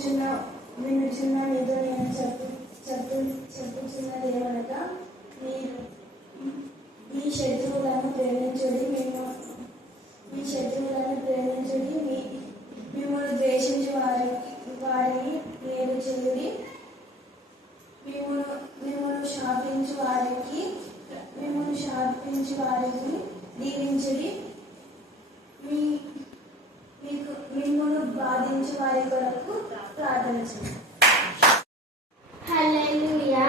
వినుచున్న నీతో నేను చెప్పుచున్నది ఏమనగా, మీరు మీ శత్రువులను ప్రేమించుడి, మిమ్మల్ని ద్వేషించి వారిని మేలు చేయుడి, మిమ్మల్ని శాపించి వారికి దీవించుడి, మిమ్మల్ని బాధించి వారి కొరకు ప్రార్థించండి. హల్లెలూయా.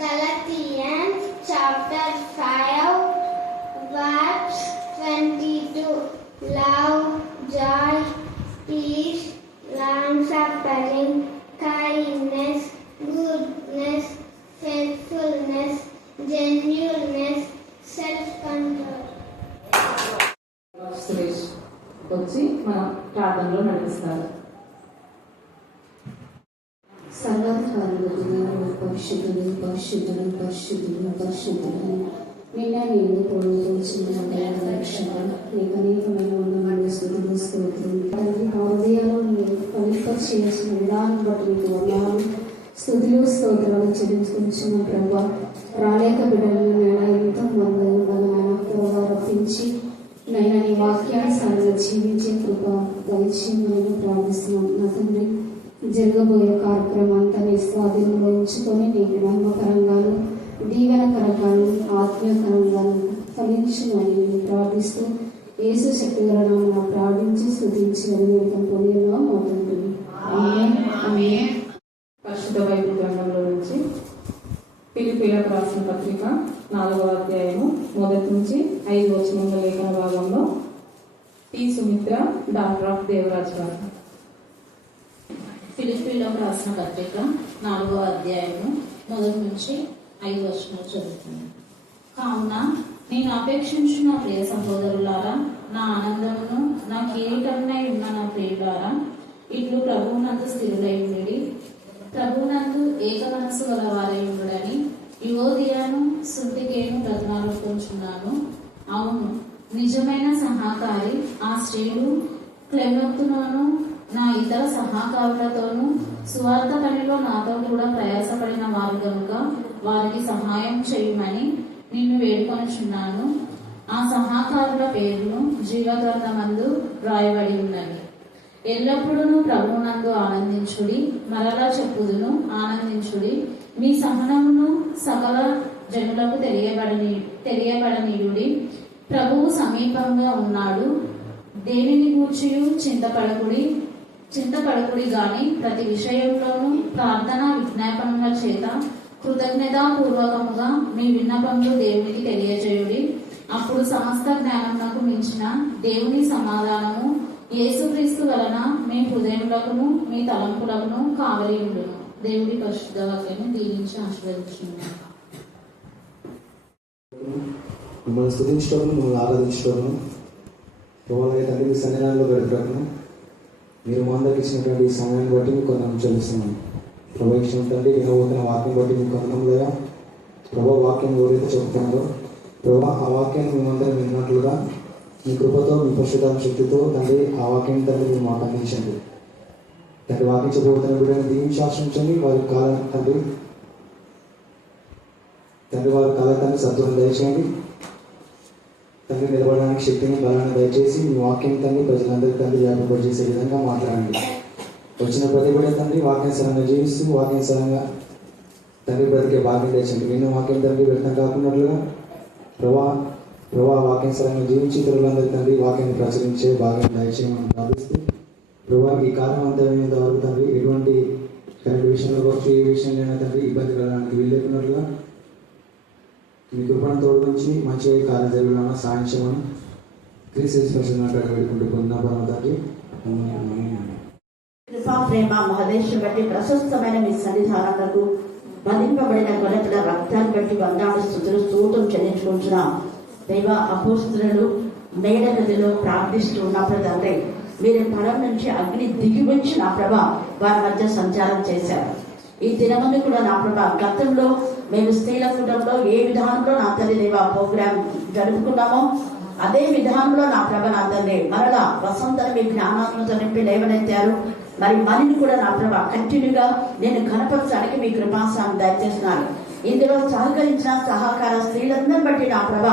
Galatians chapter 5 verse 22. Love, joy, peace, long-suffering, kindness, goodness, faithfulness, genuineness, self-control. Suresh వచ్చి మన ప్రార్థనలో నడిపిస్తారు. సర్వాధికారులు పరిశుద్ధులు పరిశుద్ధులు పరిశుద్ధులు పరిశుద్ధులు నిన్న నేను పొందుతున్న రక్షణ నీకు అనేకమైన వందనాలు స్తుతులు స్తోత్రులు తండ్రి. మా హృదయాల్లో నేను ఫలింపచేసిన విధానం బట్టి నీకు వందనాలు స్తుతులు స్తోత్రాలు చెల్లించుకుంటున్న ప్రభా. రాలేక బిడ్డలను నేను ఎంతో మంది ప్రభావ రప్పించి నైనా నీ వాక్యానుసారంగా జీవించే కృప దయచేయమని ప్రార్థిస్తున్నాను నా తండ్రి. జరగబోయే కార్యక్రమం అంతా నీ స్వాధీనంలో ఉంచుకొని నీకు మహిమకరంగాను దీవెనకరంగాను ఆత్మీయకరంగాను ఫలించమని నేను ప్రార్థిస్తూ యేసు శక్తి గల నామమున ప్రార్థించి స్తుతించి అడివేడుకను పొందినాం మా తండ్రి. ఆమేన్. పరిశుద్ధ బైబిల్ గ్రంథంలో నుంచి ఫిలిప్పీయులకు రాసిన పత్రిక 4వ అధ్యాయము 1 నుంచి 5 వచనముల లేఖన భాగంలో T. Sumitra, doctor of Devaraj గారు. ఫిలిప్పీయులకు రాసిన పత్రిక 4వ అధ్యాయము 1 నుంచి 5 వచనాలు చదువుతున్నాను. కావున నేను అపేక్షించిన ప్రియ సహోదరులారా, నా ఆనందమును నా కిరీటమునై ఉన్న నా ప్రియులారా, ఇట్లు ప్రభువునందు స్థిరులై ఉండి ప్రభువునందు ఏక మనస్సు గలవారై ఉండుడని యువోదియాను సుంతికేను బ్రతిమాలుకొంచున్నాను. అవును, నిజమైన సహకారి ఆ స్త్రీలు క్లెమెంతును నా ఇతర సహకారులతోనూ సువార్త పనిలో నాతో కూడా ప్రయాసపడిన వారు కనుక వారికి సహాయం చేయమని నిన్ను వేడుకొనుచున్నాను. ఆ సహకారుల పేర్లు జీవగ్రంథమందు వ్రాయబడి ఉన్నవి. ఎల్లప్పుడూ ప్రభువునందు ఆనందించుడి. మరలా చెప్పుదును, ఆనందించుడి. మీ సహనమును సకల జనులకు తెలియబడనీయుడి. ప్రభువు సమీపంగా ఉన్నాడు. దేనిని గూర్చియు చింతపడకుడి గాని ప్రతి విషయంలోనూ ప్రార్థన విజ్ఞాపనముల చేత కృతజ్ఞతాపూర్వకముగా మీ విన్నపములు దేవునికి తెలియజేయుడి. అప్పుడు సమస్త జ్ఞానమునకు మించిన దేవుని సమాధానము యేసుక్రీస్తు వలన మీ హృదయములకును మీ తలంపులకును కావలి ఉండును. దేవుడి పరిశుద్ధ వాక్యాన్ని దీవించి ఆశీర్వదించున్నాను. మిమ్మల్ని స్తుతించడం, మిమ్మల్ని ఆరాధించడం, ప్రభువైన తండ్రి సన్నిధానంలో గడపడం మీరు మా అందరికి ఇచ్చినటువంటి ఈ సమయాన్ని బట్టి మీకు కొందరం చెల్లిస్తున్నాను. ప్రభు ఇచ్చిన తండ్రి వినబోతున్న వాక్యం బట్టి మీకు కొందరం లేదా ప్రభు వాక్యం ఎవరైతే చెప్తున్నారో ప్రభు ఆ వాక్యాన్ని మేమందరం విన్నట్లుగా మీ కృపతో మీ పరిశుద్ధాత్మ శక్తితో తండ్రి ఆ వాక్యం తండ్రి మీరు మాకు అందించండి. తండ్రి వాక్యం చెప్పబోతున్న బిడ్డను దీవించి ఆశ్రయించండి. వారి కాలం తండ్రి వారి కాలాన్ని సత్వం దయచేయండి. తండ్రి నిలబడడానికి శక్తిని బలాన్ని దయచేసి మీ వాక్యం తండ్రి ప్రజలందరికీ తండ్రి వ్యాపకం చేసే విధంగా మాట్లాడండి. వచ్చిన ప్రతి బిడ్డ తండ్రి వాక్యానుసారంగా జీవిస్తూ వాక్యానుసారంగా తండ్రి బ్రతికే భాగ్యం తెచ్చండి. ఎన్నో వాక్యం తండ్రి వ్యర్థం కాకున్నట్లుగా ప్రభా వాక్యానుసారంగా జీవించి ఇతరులందరి తండ్రి వాక్యాన్ని ప్రచురించే భాగ్యం దయచేయమని ప్రార్థిస్తూ ప్రభా ఈ కాలం అంతా వరకు తండ్రి ఎటువంటి కరెంట్ విషయంలో కావచ్చు ఏ విషయంలో తండ్రి ఇబ్బంది కలగడానికి వీల్లేకున్నట్లుగా మీ కృపను తోడుకుంచి మంచిగా కార్యం జరుగుతున్నా సాధించమని క్రీస్తు పెట్టుకుంటూ పొందిన పరమ తండ్రి. కృపా ప్రేమ మహదేశం బట్టి ప్రశస్తమైన మీ సన్నిధానాలకు బంధింపబడిన గొడవల రక్తాన్ని బట్టి వందాలు స్థుతులు స్తోత్రం చెల్లించుకుంటున్నాం. దైవ అపోస్తులు మేడ గదిలో ప్రార్థిస్తూ ఉన్నప్పుడు తండ్రి మీరు పరం నుంచి అగ్ని దిగి వచ్చి నా ప్రభ వారి మధ్య సంచారం చేశారు. ఈ దినమందు కూడా నా ప్రభ గతంలో మేము స్త్రీల కూటంలో ఏ విధానంలో నా తల్లి దేవ ప్రోగ్రాం జరుపుకున్నామో అదే విధానంలో నా ప్రభ నా తండ్రి మరలా వసంతను మీ జ్ఞానాత్మతో నింపి లేవనెత్తారు. మరి మనిని కూడా నా ప్రభ కంటిన్యూగా నేను ఘనపరచడానికి మీ కృపాసాన్ని దయచేస్తున్నాను. ఇందులో సహకరించిన సహకార స్త్రీలందరిని బట్టి నా ప్రభ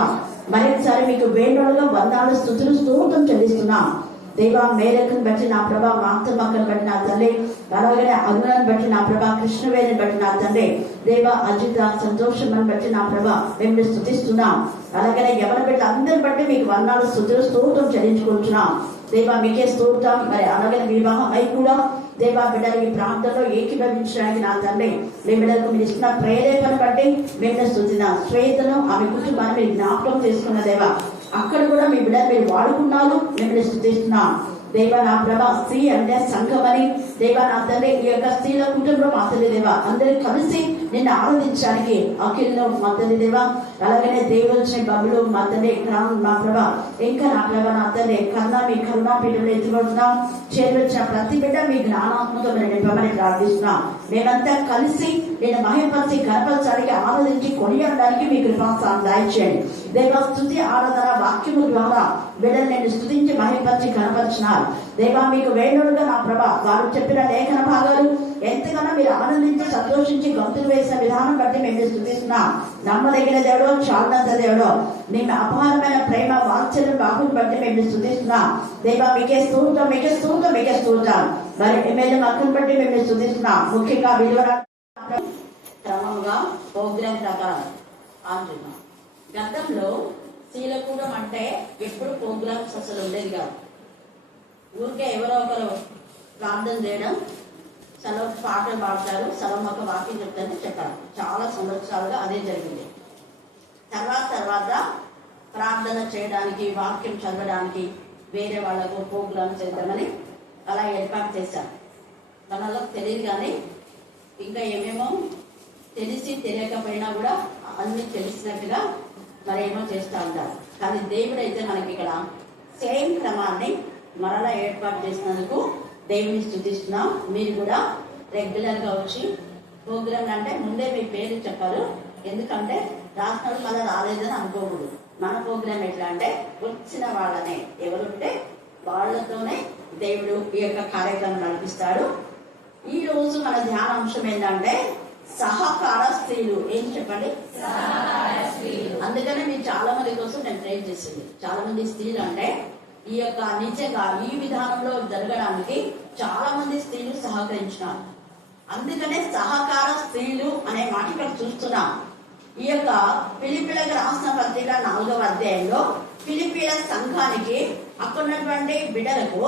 మరొకసారి మీకు వేణులుగా వందాలు స్తుతులు స్తోత్రం చెల్లిస్తున్నాం. దేవా మేరకుని బట్టి నా ప్రభా మాతమ్మక్కను బట్టి నా తండ్రి, అలాగనే అరుణాన్ని బట్టి నా ప్రభా, కృష్ణవేణిని బట్టి నా తండ్రి, దేవా అజిత సంతోషమని బట్టి నా ప్రభా మేము స్తుతిస్తున్నాం. అలాగనే ఎవరి బిడ్డ అందరిని బట్టి మీకు వందాలు స్తుతులు స్తోత్రం చెల్లించుకుంటున్నాం. దేవా మీకే స్తోత్రం. మరి అలాగనే వివాహం అయి కూడా దేవా బిడ్డలకి ప్రాంతంలో ఏకీభవించడానికి నా తండ్రి మీ బిడ్డలకు మీరు ఇస్తున్న ప్రేరేపణ బట్టి మేము స్తుతిస్తున్నాం. శ్వేతను ఆమె కుటుంబాన్ని మీరు జ్ఞాపకం చేసుకున్న దేవా, అక్కడ కూడా మీ బిడ్డలు మీరు వాడుకున్నారు, మిమ్మల్ని స్తుతిస్తున్నాం. దేవా నా ప్రభా స్త్రీ అంటే సంఘమని దేవా నా తండ్రి ఈ యొక్క స్త్రీల కుటుంబం మా తల్లి దేవా అందరూ కలిసి నిన్ను ఆరాధించడానికి అఖిల్లో మా తల్లి దేవా, అలాగనే దేవుని బబులు మా తండ్రి మా ప్రభా ఇంకా నా ప్రభా నా తండ్రి కన్నా మీ కరుణా పీఠంలో ఎత్తుకుంటున్నాం. చేరువచ్చిన ప్రతి బిడ్డ మీ జ్ఞానాత్మతో మేము నింపమని ప్రార్థిస్తున్నాం. మేమంతా కలిసి నేను మహిమపరిచి కనపరచడానికి ఆరాధించి కొనియడానికి మీ కృపాసాన్ని దయచేయండి. దేవా స్తుతి ఆరాధన వాక్యము ద్వారా బిడ్డలు నేను స్తుతించి మహిమపరిచి కనపరిచినారు. దేవా మీకు వేణుడుగా నా ప్రభా వారు చెప్పిన లేఖన భాగాలు ఎంతగానో మీరు ఆనందించి సంతోషించి గంతులు వేసిన విధానం బట్టి మేము స్తుతిస్తున్నాం. నమ్మదగిన దేవుడో చాలంత దేవుడో మేము అపారమైన ప్రేమ వాత్సల్యం బాహుని బట్టి మేము స్తుతిస్తున్నాం. దేవా మీకే స్తోత్రం, మీకే స్తోత్రం, మీకే స్తోత్రం. మరి ఎమ్మెల్యే అక్కను బట్టి మేము స్తుతిస్తున్నాం. ముఖ్యంగా విలువ క్రమంగా ప్రోగ్రాం ప్రకారం అంటున్నాం. గతంలో శీలకూడం అంటే ఎప్పుడు ప్రోగ్రామ్స్ అసలు ఉండేది కాదు. ఊరికే ఎవరో ఒకరు ప్రార్థన చేయడం, సెలవు పాటలు పాడతారు, సెలవు ఒక వాక్యం చెప్తారని చెప్పారు. చాలా సంవత్సరాలుగా అదే జరిగింది. తర్వాత ప్రార్థన చేయడానికి, వాక్యం చదవడానికి వేరే వాళ్ళకు ప్రోగ్రామ్స్ చేద్దామని అలా ఏర్పాటు చేశారు. మనలో తెలియదు కానీ ఇంకా ఏమేమో తెలిసి తెలియకపోయినా కూడా అన్ని తెలిసినట్టుగా మరేమో చేస్తూ ఉంటారు. కానీ దేవుడు అయితే మనకి ఇక్కడ సేమ్ క్రమాన్ని మరలా ఏర్పాటు చేసినందుకు దేవుని స్తుతిస్తున్నాం. మీరు కూడా రెగ్యులర్గా వచ్చి ప్రోగ్రామ్ అంటే ముందే మీ పేరు చెప్పారు. ఎందుకంటే రాసిన మళ్ళీ రాలేదని అనుకోకూడదు. మన ప్రోగ్రామ్ ఎట్లా అంటే వచ్చిన వాళ్ళనే ఎవరుంటే వాళ్ళతోనే దేవుడు ఈ యొక్క కార్యక్రమం నడిపిస్తాడు. ఈ రోజు మన ధ్యానాంశం ఏంటంటే సహకార స్త్రీలు. ఏం చెప్పండి? అందుకనే మీరు చాలా మంది కోసం నేను ట్రైన్ చేసింది. చాలా మంది స్త్రీలు అంటే ఈ యొక్క నిజంగా ఈ విధానంలో జరగడానికి చాలా మంది స్త్రీలు సహకరించినారు. అందుకనే సహకార స్త్రీలు అనే మాట ఇక్కడ చూస్తున్నాం. ఈ యొక్క ఫిలిప్పీలకు రాసిన పత్రిక 4వ అధ్యాయంలో ఫిలిప్పీల సంఘానికి అక్కడ ఉన్నటువంటి బిడ్డలకు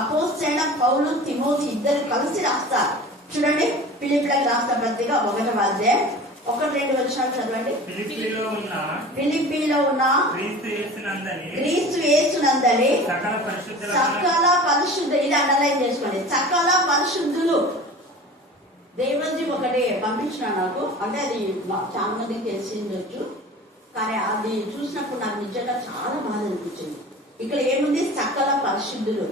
అపోస్తలుడైన పౌలు, తిమోతి ఇద్దరు కలిసి రాస్తారు. చూడండి, ఫిలిప్పీలకు రాసిన పత్రిక 1వ అధ్యాయం 1-2 వచనాలు చదవండి. ఫిలిప్పీలో ఉన్న క్రీస్తు యేసునందలి సకల పరిశుద్ధ, ఇది అండర్లైన్ చేసుకోండి, సకల పరిశుద్ధులు. దేవుడి ఒకటి పంపించిన నాకు, అంటే అది చాలా మందికి తెలిసిండొచ్చు, కానీ అది చూసినప్పుడు నాకు నిజంగా చాలా బాధ అనిపించింది. ఇక్కడ ఏముంది? సకల పరిశుద్ధులు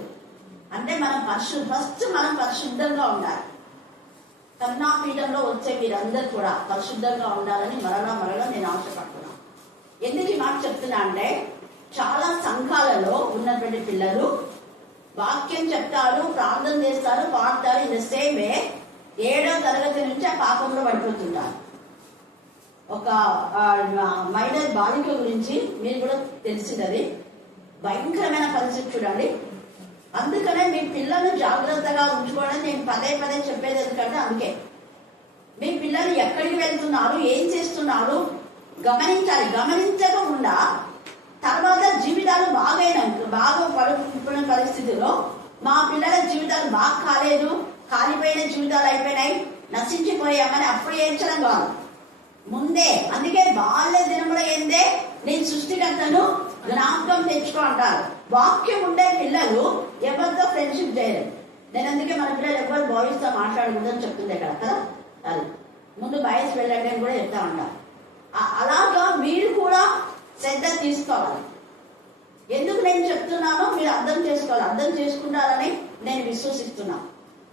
అంటే మనం ఫస్ట్ మనం పరిశుద్ధంగా ఉండాలి. కరుణాపీఠంలో వచ్చే మీరందరూ కూడా పరిశుద్ధంగా ఉండాలని మరలా నేను ఆశపడుతున్నాను. ఎందుకు ఈ మాట చెప్తున్నా అంటే చాలా సంఘాలలో ఉన్నటువంటి పిల్లలు వాక్యం చెప్తారు, ప్రార్థన చేస్తారు, పాడతారు. ఇన్ ద సేమ్ వే 7వ తరగతి నుంచి ఆ పాపంలో పడిపోతుంటారు. ఒక మైనర్ బాలిక గురించి మీరు కూడా తెలిసినది, భయంకరమైన పరిస్థితి చూడండి. అందుకనే మీ పిల్లలు జాగ్రత్తగా ఉంచుకోవడం నేను పదే చెప్పేది. ఎందుకంటే అందుకే మీ పిల్లలు ఎక్కడికి వెళ్తున్నారు, ఏం చేస్తున్నారు గమనించాలి. గమనించకుండా తర్వాత జీవితాలు బాగా పడుకున్న పరిస్థితిలో మా పిల్లల జీవితాలు బాగా కాలేదు, కాలిపోయిన జీవితాలు అయిపోయినాయి, నశించిపోయామని అప్పుడు ఏడ్చడం కాదు, ముందే. అందుకే బాల్య దినముల ఏందే నేను సృష్టికర్తను జ్ఞాపకం తెచ్చుకో అంటారు. వాక్యం ఉండే పిల్లలు ఎవరితో ఫ్రెండ్షిప్ చేయరు. నేను అందుకే మన పిల్లలు ఎవరు బాయ్స్ తో మాట్లాడకూడదని చెప్తుంది ఇక్కడ కదా. అది ముందు బాయ్స్ వెళ్ళండి అని కూడా చెప్తా ఉంటారు. అలాగా మీరు కూడా శ్రద్ధ తీసుకోవాలి. ఎందుకు నేను చెప్తున్నానో మీరు అర్థం చేసుకోవాలి. అర్థం చేసుకుంటారని నేను విశ్వసిస్తున్నాను.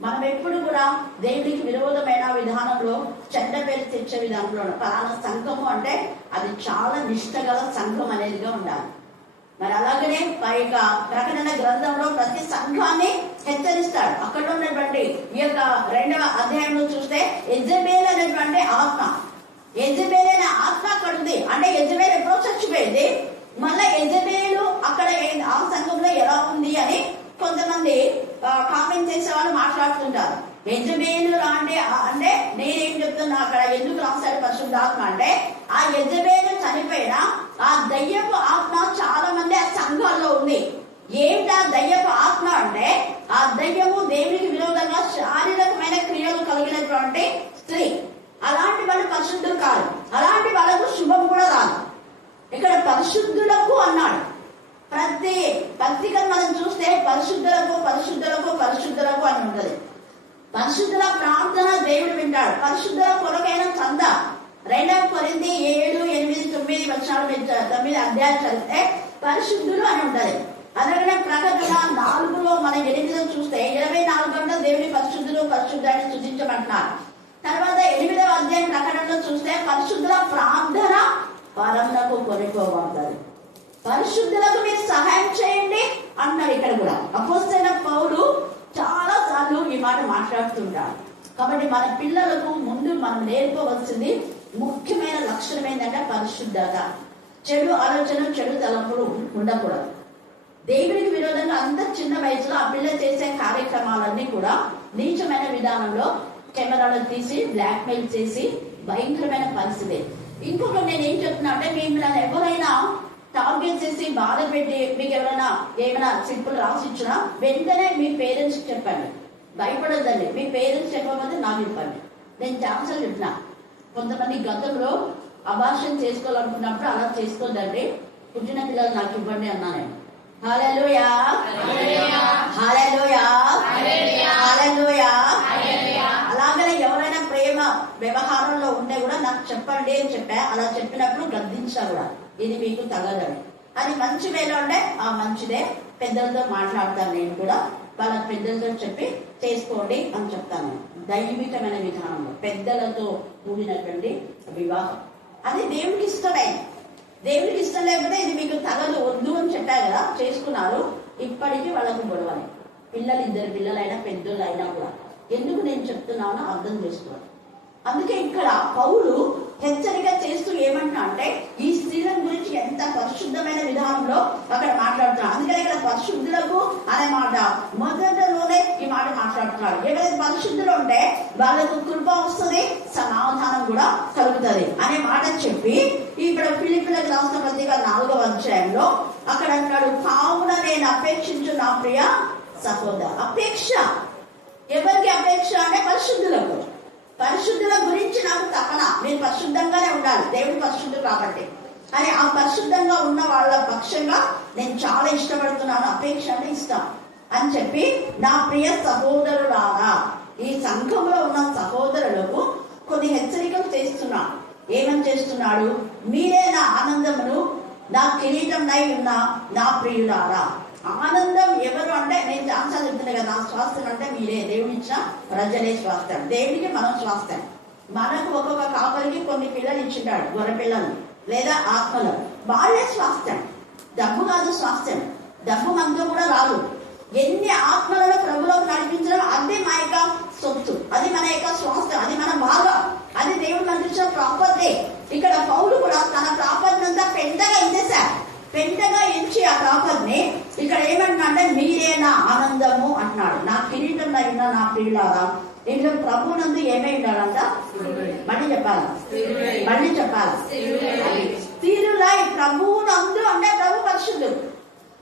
మనం ఎప్పుడు కూడా దేవుడికి విరోధమైన విధానంలో చెడ్డ పేరు తెచ్చే విధానంలో పలానా సంఘము అంటే అది చాలా నిష్ఠ గల సంఘం అనేదిగా ఉండాలి. మరి అలాగనే పైగా ప్రకటన గ్రంథంలో ప్రతి సంఘాన్ని హెచ్చరిస్తాడు. అక్కడ ఉన్నటువంటి ఈ యొక్క 2వ అధ్యాయంలో చూస్తే యెజబెల్ అనేటువంటి ఆత్మ, యెజబెల్ అనే ఆత్మ అక్కడ ఉంది. అంటే యెజబెల్ ఎప్పుడో చచ్చిపోయింది, మళ్ళా యెజబెలు అక్కడ ఆ సంఘంలో ఎలా ఉంది అని కొంతమంది కామెంట్ చేసే వాళ్ళు మాట్లాడుతుంటారు. యెజబెలు అంటే నేనేం చెప్తున్నా, అక్కడ ఎందుకు రాశాడు పరిశుద్ధాత్మ అంటే ఆ యెజబెలు చనిపోయినా ఆ దయ్యపు ఆత్మ చాలా మంది ఆ సంఘాల్లో ఉంది. ఏమిటా దయ్యపు ఆత్మ అంటే ఆ దయ్యము దేవునికి విరోధంగా శారీరకమైన క్రియలు కలిగినటువంటి స్త్రీ. అలాంటి వాళ్ళు పరిశుద్ధులు కాదు, అలాంటి వాళ్ళకు శుభం కూడా రాదు. ఇక్కడ పరిశుద్ధులకు అన్నాడు. ప్రతి పత్రికను మనం చూస్తే పరిశుద్ధులకు పరిశుద్ధులకు పరిశుద్ధులకు అని ఉంటది. పరిశుద్ధుల ప్రార్థన దేవుడు వింటాడు. పరిశుద్ధుల కొరకైన చంద 2 కొరింథీ 7, 8, 9 వచనాలు 9 అధ్యాయాలు చదివితే పరిశుద్ధులు అని ఉంటది. అలాగే ప్రకటన 4లో మనం 8 చూస్తే 24 గంటలు దేవుని పరిశుద్ధులు పరిశుద్ధాన్ని సూచించమంటున్నారు. తర్వాత 8వ అధ్యాయం ప్రకటనలో చూస్తే పరిశుద్ధుల ప్రార్థన పరమునకు కొనిపోబడుతుంది. పరిశుద్ధులకు మీరు సహాయం చేయండి అన్నారు. ఇక్కడ కూడా అపోస్తలుడైన పౌలు చాలా సార్లు ఈ మాట మాట్లాడుతుంటారు. కాబట్టి మన పిల్లలకు ముందు మనం నేర్పవలసింది ముఖ్యమైన లక్షణం ఏంటంటే పరిశుద్ధత. చెడు ఆలోచన, చెడు తలంపులు ఉండకూడదు. దేవుడికి విరోధంగా అంత చిన్న వయసులో ఆ పిల్ల చేసే కార్యక్రమాలన్నీ కూడా నీచమైన విధానంలో కెమెరాలు తీసి బ్లాక్మెయిల్ చేసి భయంకరమైన పరిస్థితి. ఇంకొక నేనేం చెప్తున్నా అంటే మిమ్మల్ని ఎవరైనా టార్గెట్ చేసి బాధ పెట్టి మీకు ఏమైనా సింపుల్ రాసి ఇచ్చినా వెంటనే మీ పేరెంట్స్ చెప్పండి, భయపడద్దండి. మీ పేరెంట్స్ చెప్పకపోతే నాకు చెప్పండి. నేను ఛాన్సల్ చెప్పిన కొంతమంది గతంలో అబార్షన్ చేసుకోవాలనుకున్నప్పుడు అలా చేసుకోద్దండి, పుట్టిన పిల్లలు నాకు ఇవ్వండి అన్నా నేను. హల్లెలూయా, హల్లెలూయా, హల్లెలూయా. అలాగనే ఎవరైనా ప్రేమ వ్యవహారంలో ఉంటే కూడా నాకు చెప్పండి అని చెప్పా. అలా చెప్పినప్పుడు గద్దించా కూడా, ఇది మీకు తగదని. అది మంచి వేలో ఉంటే ఆ మంచిదే, పెద్దలతో మాట్లాడతాను నేను కూడా, వాళ్ళ పెద్దలతో చెప్పి చేసుకోండి అని చెప్తాను. దైవికమైన విధానంలో పెద్దలతో కూడినటువంటి వివాహం అది దేవుడికి ఇష్టమే. దేవుడికి ఇష్టం లేకపోతే ఇది మీకు తగదు, వద్దు అని చెప్పా కదా, చేసుకున్నారు. ఇప్పటికీ వాళ్ళకు గొడవలే. పిల్లలు 2 పిల్లలైనా పెద్దోళ్ళు అయినా కూడా ఎందుకు నేను చెప్తున్నానో అర్థం చేసుకోవాలి. అందుకే ఇక్కడ పౌలు హెచ్చరిక చేస్తూ ఏమంటున్నా అంటే ఈ స్త్రీల గురించి ఎంత పరిశుద్ధమైన విధానంలో అక్కడ మాట్లాడుతున్నాడు. అందుకని ఇక్కడ పరిశుద్ధులకు అనే మాట మొదటలోనే ఈ మాట మాట్లాడుతున్నాడు. ఎవరైతే పరిశుద్ధులు ఉంటే వాళ్ళకు కృప వస్తుంది, సమాధానం కూడా కలుగుతుంది అనే మాట చెప్పి ఇప్పుడు ఫిలిప్పీలకు రాసిన పత్రిక 4వ అధ్యాయంలో అక్కడ అంటాడు, కావున నేను అపేక్షించు నా ప్రియ సహోదర. అపేక్ష ఎవరికి అపేక్ష అంటే పరిశుద్ధులకు. పరిశుద్ధుల గురించి నాకు తపన, మీరు పరిశుద్ధంగానే ఉండాలి, దేవుడు పరిశుద్ధుడు కాబట్టి అని ఆ పరిశుద్ధంగా ఉన్న వాళ్ళ పక్షంగా నేను చాలా ఇష్టపడుతున్నాను. అపేక్ష అంటే ఇష్టం అని చెప్పి నా ప్రియ సహోదరులారా, ఈ సంఘంలో ఉన్న సహోదరులకు కొన్ని హెచ్చరికలు చేస్తున్నాడు. ఏమని చేస్తున్నాడు? మీరే నా ఆనందమును, నా కిరీటంనై ఉన్న నా ప్రియులారా. ఆనందం ఎవరు అంటే నేను చాలా చెప్తున్నా కదా, నా స్వాస్థ్యం అంటే మీరే, దేవుని ఇచ్చిన ప్రజలే స్వాస్థ్యం. దేవుడికి మనం స్వాస్థ్యం. మనకు ఒక్కొక్క కాపరికి కొన్ని పిల్లలు ఇచ్చింటాడు, గొర్రె పిల్లలు లేదా ఆత్మలు, వాళ్ళే స్వాస్థ్యం. డబ్బు కాదు స్వాస్థ్యం, డబ్బు మనతో కూడా రాదు. ఎన్ని ఆత్మలను ప్రభులోకి నడిపించడం అది మా యొక్క సొత్తు, అది మన యొక్క స్వాస్థ్యం, అది మన భాగం, అది దేవుడు మనకి ఇచ్చిన ప్రాపర్టీ. ఇక్కడ పౌలు కూడా తన ప్రాపర్టీ అంతా పెద్దగా ఎంచేశారు. పెద్దగా ఎంచి ఆ ప్రాపర్ని ఇక్కడ ఏమంటున్నా అంటే మీరే నా ఆనందము అంటున్నాడు. నా కిరీటంలో ఉన్న నా ప్రియులారా. ఇంట్లో ప్రభునందు ఏమై ఉండాలంట? మళ్ళీ చెప్పాలా? మళ్ళీ చెప్పాలా? స్థిరులై ప్రభువునందు అంటే ప్రభు పరిశుద్ధుడు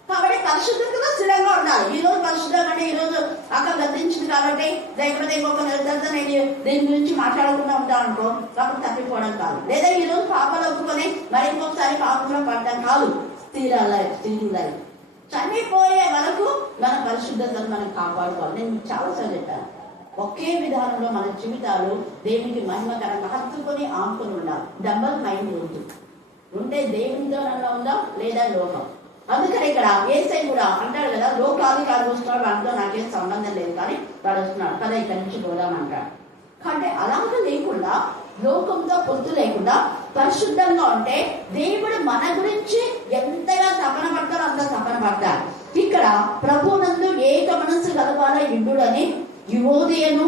కాబట్టి పరిశుద్ధంగా స్థిరంగా ఉండాలి. ఈ రోజు పరిశుద్ధంగా అంటే ఈ రోజు అక్కడ గద్దించింది కాబట్టి లేకపోతే ఇంకొక నెలతో నేను దీని గురించి మాట్లాడకుండా ఉంటాను అనుకో, కాబట్టి తప్పిపోవడం కాదు. లేదా ఈ రోజు పాపలు ఒప్పుకొని మరి ఇంకొకసారి పాపంలో పడడం కాదు. స్థిరులై చనిపోయే వరకు మన పరిశుద్ధతను మనం కాపాడుకోవాలి. నేను చాలాసార్లు చెప్పాను, ఒకే విధానంలో మన జీవితాలు దేవునికి మహిమకరంగా హత్తుకొని ఆనుకొని ఉండాలి. డబల్ మైండ్ ఉంటే దేవునితో నన్ను ఉందా లేదా లోకం. అందుకని ఇక్కడ ఏసై కూడా అంటాడు కదా, లోకాధికారి వస్తున్నాడు, వాటితో నాకేం సంబంధం లేదు కానీ వాడు వస్తున్నాడు కదా, ఇక్కడి నుంచి పోదామంటాడు. అంటే అలాగే లేకుండా లోకంతో పొత్తు లేకుండా పరిశుద్ధంగా ఉంటే దేవుడు మన గురించి ఎంతగా తపన పడతారో అంత తపన పడతారు. ఇక్కడ ప్రభునందు ఏక మనస్సు కలవాల యుద్ధుడని యువోదయను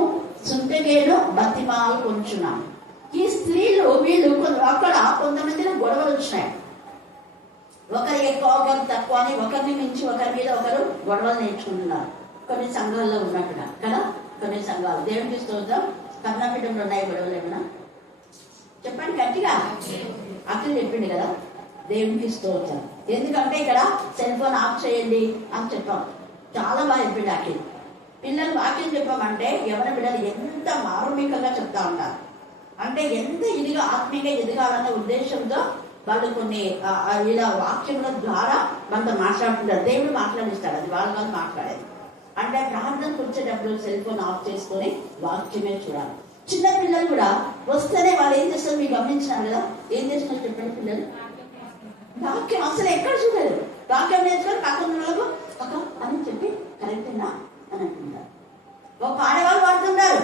సుంటకేను బతిమాలు కొంచున్నాను. ఈ స్త్రీలు వీళ్ళు అక్కడ కొంతమందిలో గొడవలు వచ్చినాయి. ఒకరు ఎక్కువ ఒకరు తక్కువ అని ఒకరిని మించి ఒకరి మీద ఒకరు గొడవలు నేర్చుకుంటున్నారు. కొన్ని సంఘాల్లో ఉన్నట్టుగా కదా, కొన్ని సంఘాలు దేవునికి స్తోత్రం. కర్ణపీఠంలో ఉన్నాయి గొడవలు ఏమన్నా చెప్పండి గట్టిగా. అక్కడ చెప్పింది కదా, దేవునికి స్తోత్రం. ఎందుకంటే ఇక్కడ సెల్ ఫోన్ ఆఫ్ చేయండి అని చెప్పాం. చాలా బాగా చెప్పింది అఖిల్. పిల్లలు వాక్యం చెప్పామంటే ఎవరి పిల్లలు ఎంత మార్మికంగా చెప్తా ఉంటారు అంటే ఎంత ఇదిగా ఆత్మీయంగా ఎదగాలన్న ఉద్దేశంతో వాళ్ళు కొన్ని ఇలా వాక్యముల ద్వారా మనతో మాట్లాడుతుంటారు. దేవుడు మాట్లాడిస్తాడు, అది వాళ్ళు వాళ్ళు మాట్లాడేది. అంటే ప్రార్థన కూర్చేటప్పుడు సెల్ ఫోన్ ఆఫ్ చేసుకొని వాక్యమే చూడాలి. చిన్న పిల్లలు కూడా వస్తేనే వాళ్ళు ఏం చేస్తారు మీరు గమనించినారు కదా, ఏం చేస్తున్నారు చెప్పండి. పిల్లలు వాక్యం అసలు ఎక్కడ చూడలేదు. వాక్యం నేర్చుకొని పక్కన వాళ్ళకు అక్క అని చెప్పి కరెక్టేనా అని అంటున్నారు. ఒక పాడేవాళ్ళు పాడుతున్నారు,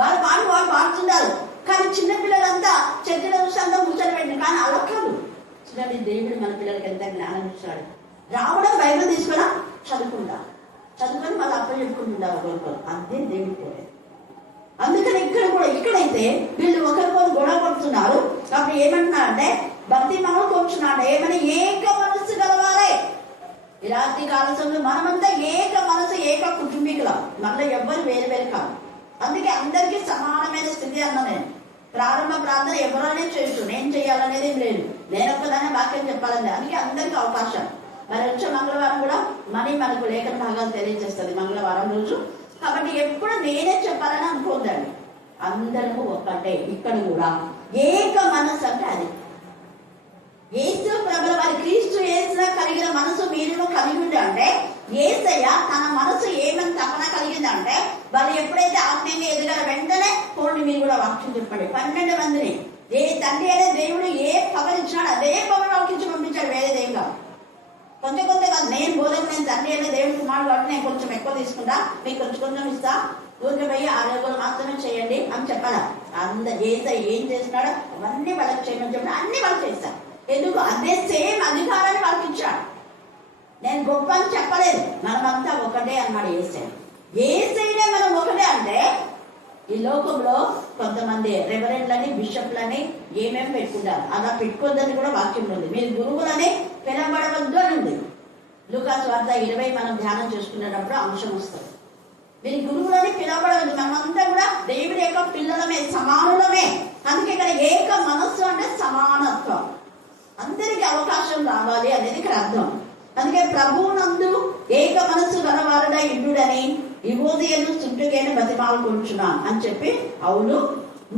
వాళ్ళు వాళ్ళు పాడుతున్నారు. కానీ చిన్న పిల్లలంతా చెట్ల అంతా కూర్చొని పెట్టిన కానీ అలా కాదు. చూడండి దేవుడు మన పిల్లలకి ఎంత జ్ఞానం ఇచ్చాడు. రావడం బైబిల్ తీసుకున్నా చదువుకొని మళ్ళీ అప్ప చెప్పుకుంటుంటారు ఒకరికొకరు. అదే దేవుడి కోరే. అందుకని ఇక్కడైతే వీళ్ళు ఒకరికొకరు గొడవ పడుతున్నారు. అప్పుడు ఏమంటున్నారంటే భక్తి మనం కూర్చున్నాడు ఏమని ఏక మనస్సు గలవారే. ఈ రాత్రి కాల సమయంలో మనమంతా ఏక మనసు ఏక కుటుంబీకులం. మనలో ఎవ్వరు వేరు కాదు. అందుకే అందరికీ సమానమైన స్థితి అన్న నేను ప్రారంభ ప్రార్థన ఎవరైనా చేయొచ్చు, నేను చేయాలనేది లేదు. నేను ఒక్కదానే వాక్యం చెప్పాలని. అందుకే అందరికీ అవకాశం. మరి వచ్చే మంగళవారం కూడా మనకు లేఖన భాగాలు తెలియజేస్తుంది మంగళవారం రోజు. కాబట్టి ఎప్పుడు నేనే చెప్పాలని అనుకోద్దండి. అందరూ ఒక్కటే. ఇక్కడ కూడా ఏక మనసు అంటే అది యేసు ప్రభుల వారి క్రీస్తు యేసులో కలిగిన మనసు మీరు కలిగి ఉంది అంటే యేసయ్య తన మనసు ఏమని తపన కలిగిందంటే వాళ్ళు ఎప్పుడైతే ఆత్మీయంగా ఎదగారో వెంటనే పోండి మీరు కూడా వాక్యం చెప్పండి. 12 మందిని ఏ తండ్రి అనే దేవుడు ఏ పవర్ ఇచ్చినాడు అదే పవర్ వాక్యించి పంపించాడు. వేరేదేం కాదు. కొంచెం కాదు. నేను బోధకు నేను తండ్రి అనే దేవుడు కుమారుడు కాబట్టి నేను కొంచెం ఎక్కువ తీసుకుంటా, మీకు కొంచెం ఇస్తా, ఊరికి పోయి 6 రోజులు మాత్రమే చేయండి అని చెప్పాలా. ఏం చేస్తున్నాడో అవన్నీ వాళ్ళకి చేయమని చెప్పిన అన్ని వాళ్ళు చేస్తారు. ఎందుకు అదే సేమ్ అధికారాన్ని వాళ్ళకి ఇచ్చాడు. నేను గొప్ప అని చెప్పలేదు, మనమంతా ఒకటే అన్నాడు ఏసైనే మనం ఒకటే. అంటే ఈ లోకంలో కొంతమంది రెవరెండ్లని బిషప్లని ఏమేమి పెట్టుకుంటారు. అలా పెట్టుకోద్దని కూడా వాక్యం ఉంది. మీరు గురువులని పిలవబడవద్దు అని ఉంది. లూకాసు వార్త 20 మనం ధ్యానం చేసుకునేటప్పుడు అంశం వస్తుంది. మీరు గురువులని పిలవబడవద్దు. మనమంతా కూడా దేవుడి యొక్క పిల్లలమే, సమానులమే. అందుకే ఇక్కడ ఏక మనస్సు అంటే సమానత్వం. అందరికి అవకాశం రావాలి అనేది ఇక్కడ అర్థం. అందుకే ప్రభువునందు ఏక మనస్సు గలవారుడై ఇండుడని యువోదయను సుంటుగేను బతిమాలుకుంటున్నాను అని చెప్పి అవును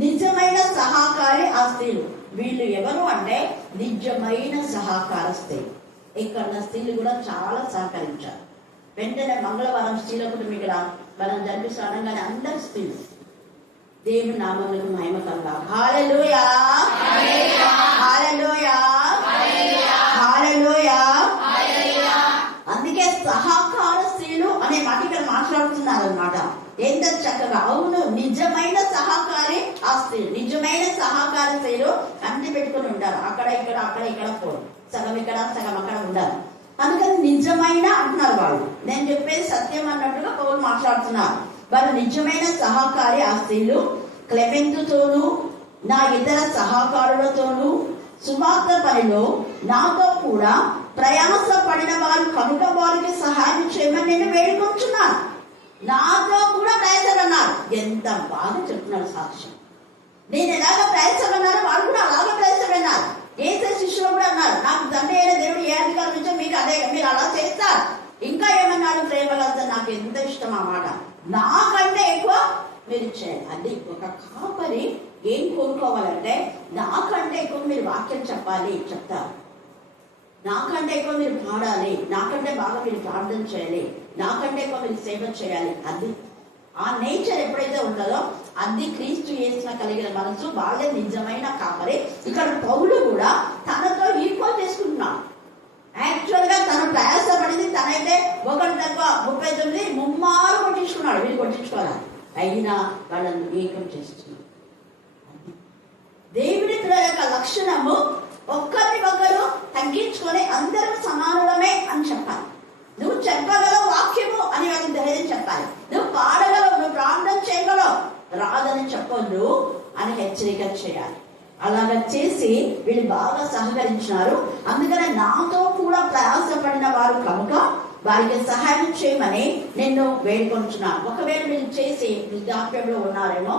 నిజమైన సహకారి ఆ స్త్రీలు. వీళ్ళు ఎవరు అంటే నిజమైన సహకార స్త్రీలు. ఇక్కడ స్త్రీలు కూడా చాలా సహకరించారు. వెంటనే మంగళవారం స్త్రీల కుటుంబీకుల మనం జరిపిస్తాడంగానే అందరు స్త్రీలు దేవుని నామములకు మహిమ కలుగా. హల్లెలూయా హల్లెలూయా హల్లెలూయా. అందుకే సహకార స్త్రీలు అనే మాట ఇక్కడ మాట్లాడుతున్నారు అనమాట. ఎంత చక్కగా. అవును నిజమైన సహకారి ఆ స్త్రీలు, నిజమైన సహకార స్త్రీలు అన్ని పెట్టుకుని ఉంటారు. అక్కడ ఇక్కడ పోరు, సగం ఇక్కడ సగం అక్కడ ఉండాలి. అందుకని నిజమైన అంటున్నారు వాళ్ళు. నేను చెప్పేది సత్యం అన్నట్టుగా పౌలు మాట్లాడుతున్నారు. వారు నిజమైన సహకారి ఆ స్త్రీలు క్లెమెంతుతోనూ నా ఇతర సహకారులతోనూ సువార్త పనిలో నాతో కూడా ప్రయాస పడిన వారు కనుక వారికి సహాయం చేయమని నేను వేడుకుంటున్నాను. నాతో కూడా ప్రయాసపడినారు. ఎంత బాగా చెప్తున్నారు సాక్ష్యం. నేను ఎలాగ ప్రయాసపడినారో వాళ్ళు కూడా అలాగే ప్రయాసపడినారు. ఏసే శిష్యులు కూడా అన్నారు నాకు తండ్రి అయిన దేవుడు ఏ అధికారం నుంచో మీకు అదే మీరు అలా చేస్తారు. ఇంకా ఏమన్నారు ప్రేమలంతా నాకు ఎంత ఇష్టం ఆ మాట. నాకంటే ఎక్కువ మీరు చేయాలి. అది ఒక కాపరి ఏం కోరుకోవాలంటే నాకంటే ఎక్కువ మీరు వాక్యం చెప్పాలి, చెప్తారు. నాకంటే ఎక్కువ మీరు పాడాలి, నాకంటే బాగా మీరు ప్రార్థన చేయాలి, నాకంటే ఎక్కువ మీరు సేవ చేయాలి. అది ఆ నేచర్ ఎప్పుడైతే ఉంటుందో అది క్రీస్తు యేసున కలిగిన మనసు వాళ్ళే నిజమైన కాపరి. ఇక్కడ పౌలు కూడా తనతో ఈక్వల్ చేసుకుంటున్నాడు. యాక్చువల్ గా తను ప్రయాసపడింది తనైతే 1 తక్కువ 39 ముమ్మారు కొట్టించుకున్నాడు. వీళ్ళు కొట్టించుకోవాలి. అయినా వాళ్ళని ఏకం చేస్తున్నాడు. యొక్క లక్షణము ఒక్కరిని ఒకరు తగ్గించుకొని అందరం సమానులమే అని చెప్పాలి. నువ్వు చెప్పగలవు వాక్యము అని వాళ్ళకి ధైర్యం చెప్పాలి. నువ్వు పాడగలవు, నువ్వు ప్రార్థన చేయగలవు, రాదని చెప్పొద్దు అని హెచ్చరిక చేయాలి. అలాగ చేసి వీళ్ళు బాగా సహకరించినారు. అందుకనే నాతో కూడా ప్రయాసపడిన వారు కనుక వారికి సహాయం చేయమని నిన్ను వేడుకొంటున్నాను. ఒకవేళ మీరు చేసి వృద్ధాప్యంలో ఉన్నారేమో,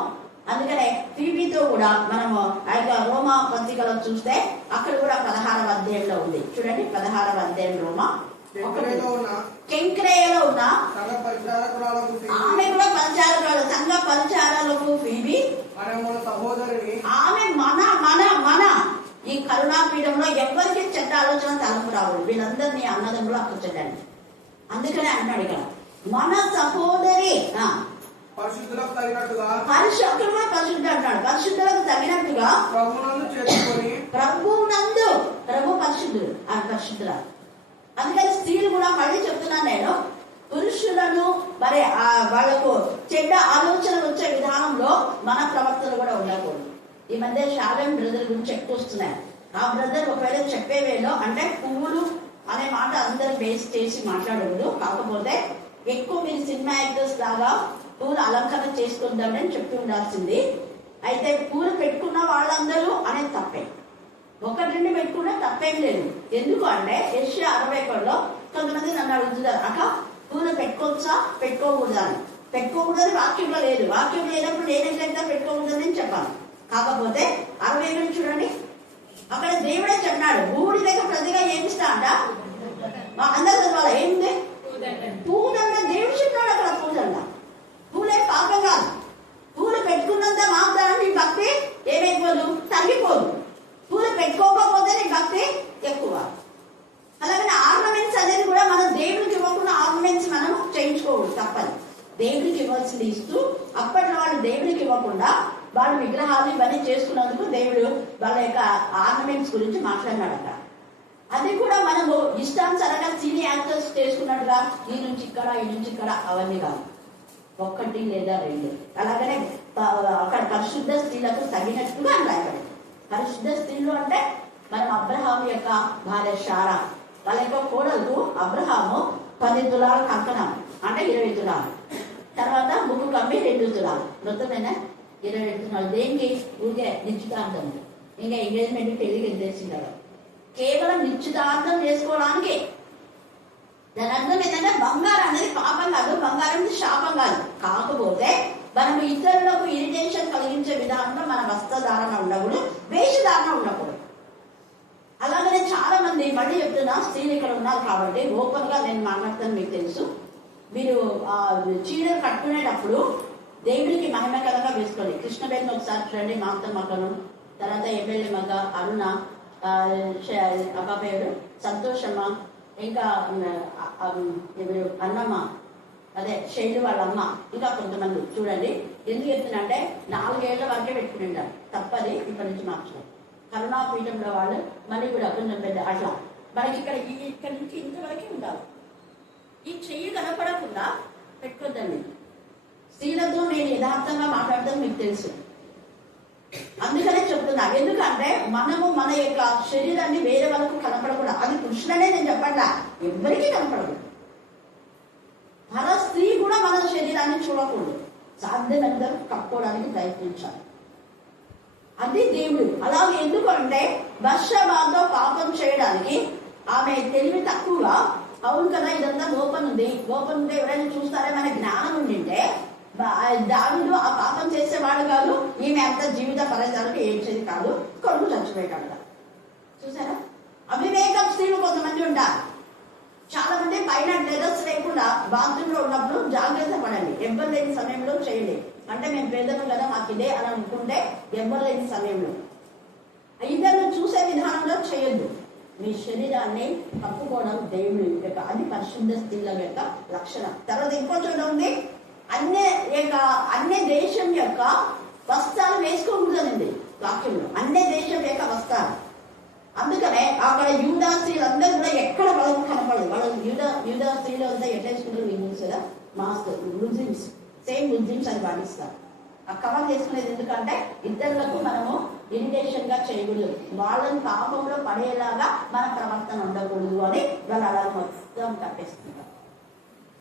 అందుకనే ఫీబీతో కూడా మనము ఆ యొక్క రోమా పత్రికలో చూస్తే అక్కడ కూడా 16వ అధ్యాయంలో ఉంది. చూడండి, 16వ అధ్యాయం రోమా కెంక్రేయలో ఉన్న ఆమె కూడా పరిచారకురాలు, సంఘ పరిచారాలకు ఫీబీ ఆమె మన ఈ కరుణాపీఠంలో ఎవరికి చెడ్డ ఆలోచన తలంపు రావు. వీళ్ళందరినీ అన్నదమ్ములు అక్క చెడ్డండి. అందుకనే అంటాడు ఇక్కడ మన సహోదరి పరిశుద్ధులకు తగినట్టుగా పరిశుద్ధుడు అంటాడు. పరిశుద్ధులకు తగినట్టుగా ప్రభు పరిశుద్ధుడు అని పరిశుద్ధుల. అందుకని స్త్రీలు కూడా మళ్ళీ చెప్తున్నాను నేను, పురుషులను మరి వాళ్లకు చెడ్డ ఆలోచనలు వచ్చే విధానంలో మన ప్రవర్తన కూడా ఉండకూడదు. ఈ మధ్య శాలం బ్రదర్ గురించి ఎక్కువ వస్తున్నాయి. ఆ బ్రదర్ ఒకవేళ చెప్పేవేలో అంటే పువ్వులు అనే మాట అందరూ బేస్ చేసి మాట్లాడకూడదు. కాకపోతే ఎక్కువ మీరు సినిమా యాక్టర్స్ లాగా పూలు అలంకరణ చేసుకుందామని చెప్పి ఉండాల్సింది. అయితే పూలు పెట్టుకున్న వాళ్ళందరూ అనేది తప్పే. 1-2 పెట్టుకున్నా తప్పేం లేదు. ఎందుకు అంటే యెషయా 61లో కొంతమంది నన్ను అడుగుతున్నారు, అక్క పూలు పెట్టుకోవచ్చా పెట్టుకోకూడదా అని. పెట్టుకోకూడదని వాక్యంలో లేదు. వాక్యం లేనప్పుడు నేనెట్లయితే పెట్టుకోకూడదని చెప్పాను. కాకపోతే 61 చూడండి, అక్కడ దేవుడే చెప్పినాడు భూమి దగ్గర ప్రతిగా ఏమిస్తా అంట. అందరూ చదవాలి. ఏంది పూలన్న దేవుడు చెప్పినాడు. అక్కడ పూలన్న పూలే పాపం కాదు. పూలు పెట్టుకున్నంత మాత్రాన్ని నీ భక్తి ఏమైపోదు, తగ్గిపోదు. పూలు పెట్టుకోకపోతే నీ భక్తి ఎక్కువ. అలాగే ఆర్నమెంట్స్ అనేది కూడా మనం దేవుడికి ఇవ్వకుండా ఆర్నమెంట్స్ మనం చేయించుకోకూడదు, తప్పదు. దేవుడికి ఇవ్వాల్సింది ఇస్తూ, అప్పట్లో వాళ్ళు దేవుడికి ఇవ్వకుండా వాళ్ళు విగ్రహాలు ఇవన్నీ చేసుకున్నందుకు దేవుడు వాళ్ళ యొక్క ఆర్నమెంట్స్ గురించి మాట్లాడినాడట. అది కూడా మనము ఇష్టానుసారంగా సినీ యాక్టర్స్ చేసుకున్నట్టుగా ఈ నుంచి ఇక్కడ ఈ నుంచి ఇక్కడ అవన్నీ కాదు, 1 లేదా 2. అలాగనే అక్కడ పరిశుద్ధ స్త్రీలకు తగినట్టుగా అని రాయబడింది. పరిశుద్ధ స్త్రీలు అంటే మనం అబ్రహాము యొక్క భార్య శారా, వాళ్ళ యొక్క కోడలకు అబ్రహాము 10 తులాల కంకణం అంటే 20 తులాలు, తర్వాత ముగ్గు కమ్మి 2 తులాలు, మొత్తమైనా 20 తులాలు. దేనికి? ఊరికే నిశ్చితార్థం, ఇంకా ఎంగేజ్మెంట్ పెళ్లికి ఉద్దేశించారు, కేవలం నిశ్చితార్థం చేసుకోవడానికి. దాని అర్థం ఏంటంటే బంగారం అనేది పాపం కాదు, బంగారం అనేది శాపం కాదు. కాకపోతే మనం ఇతరులకు ఇరిటేషన్ కలిగించే విధానంలో మన వస్త్రధారణ ఉండకూడదు, వేషధారణ ఉండకూడదు. అలాగనే చాలా మంది, మళ్ళీ చెప్తున్నా, స్త్రీలు ఇక్కడ ఉన్నారు కాబట్టి ఓపెన్ గా నేను మాట్లాడతాను. మీకు తెలుసు, మీరు చీరలు కట్టుకునేటప్పుడు దేవుడికి మహిమకరంగా వేసుకోండి. కృష్ణబేని ఒకసారి చూడండి, మాంతమ్మకను, తర్వాత ఎమ్మెల్యే మగ అరుణ, అబ్బాపేరు సంతోషమ్మ, ఇంకా అన్నమ్మ, అదే శైలు వాళ్ళ అమ్మ, ఇంకా కొంతమంది చూడండి. ఎందుకు చెప్తున్నంటే 4 ఏళ్ల వరకే పెట్టుకుని ఉంటారు, తప్పది. ఇప్పటి నుంచి మార్చడం. కరుణాపీఠంలో వాళ్ళు మళ్ళీ కూడా కొంచెం పెద్ద అట్లా మనకి ఇక్కడ నుంచి ఇంతవరకే ఉండాలి. ఈ చెయ్యి కనపడకుండా పెట్టుకోద్దండి. స్త్రీలతో నేను యథార్థంగా మాట్లాడతాను, మీకు తెలుసు. అందుకనే చెప్తున్నా, ఎందుకంటే మనము మన యొక్క శరీరాన్ని వేరే వాళ్ళకు కనపడకూడదు. అది పురుషులనే నేను చెప్పట్లా, ఎవరికీ కనపడకూడదు. మన స్త్రీ కూడా మన శరీరాన్ని చూడకూడదు, సాధ్యమైనంత కప్పుకోవడానికి ప్రయత్నించాలి. అది దేవుడు. అలాగే ఎందుకంటే బత్షెబాతో పాపం చేయడానికి ఆమె తెలివి తక్కువగా, అవును కదా ఇదంతా ఓపెన్ ఉంది, ఓపెన్ ఉంటే ఎవరైనా చూస్తారే మన జ్ఞానం ఉండింటే దావిదు ఆ పాపం చేసేవాడు కాదు, ఈమె అంత జీవిత పరిసరాలకు ఏడ్చేది కాదు, కొడుకు చచ్చిపోయాడు. చూసారా? అవివేకం స్త్రీలు కొంతమంది ఉంటారు. చాలా మంది పైన టెర్రస్ లేకుండా బాత్రూమ్ లో ఉన్నప్పుడు జాగ్రత్త పడండి. ఎవ్వరు లేని సమయంలో చేయండి. అంటే మేము పేదలు కదా మాకు ఇదే అని అనుకుంటే ఎవ్వరు లేని సమయంలో ఇద్దరు చూసే విధానంలో చేయొద్దు. మీ శరీరాన్ని కప్పుకోవడం దేవుడి యొక్క, అది పరిశుద్ధ స్త్రీల యొక్క లక్షణం. తర్వాత ఇంకో చోట ఉంది, అన్య దేశం యొక్క వస్త్రాలు వేసుకోకూడదండి వాక్యంలో. అన్య దేశం యొక్క వస్త్రాలు. అందుకనే అక్కడ యూదా స్త్రీలు అందరూ కూడా ఎక్కడ వాళ్ళకు కనపడదు. వాళ్ళు యూదా స్త్రీలు అంతా ఎట్లా వేసుకుంటారు మీకు తెలుసు కదా, మాస్క్ ముస్లిమ్స్ సేమ్ ముస్లిమ్స్ అని పాటిస్తారు. ఆ కవర్ చేసుకునేది ఎందుకంటే ఇతరులకు మనము ఇరిటేషన్ గా చేయకూడదు, వాళ్ళని పాపంలో పడేలాగా మన ప్రవర్తన ఉండకూడదు అని వాళ్ళు అలా మొత్తం కట్టేస్తుంటారు.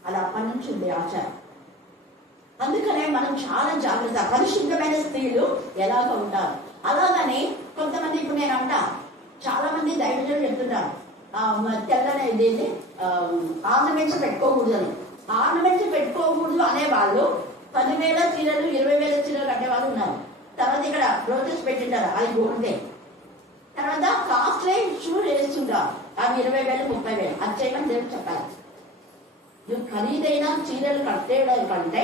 అది అప్పటి నుంచి ఉంది ఆచారం. అందుకనే మనం చాలా జాగ్రత్త. పరిశుద్ధమైన స్త్రీలు ఎలాగ ఉంటారు. అలాగని కొంతమంది, ఇప్పుడు నేను అంటా, చాలా మంది దైవజనులు చెప్తుంటారు తెల్లని ఇదేంటి ఆర్నమెంట్స్ పెట్టుకోకూడదు అని. ఆర్నమెంట్స్ పెట్టుకోకూడదు అనేవాళ్ళు 10,000 చీరలు 20,000 చీరలు కట్టేవాళ్ళు ఉన్నారు. తర్వాత ఇక్కడ బ్రోచెస్ పెట్టింటారు, అది గోల్డే. తర్వాత కాస్ట్లీ షూస్ వేస్తుంటారు, అవి 20,000 30,000. అది చేయమని దేవుడు చెప్పాలి. నువ్వు ఖరీదైన చీరలు కట్టేయడం కంటే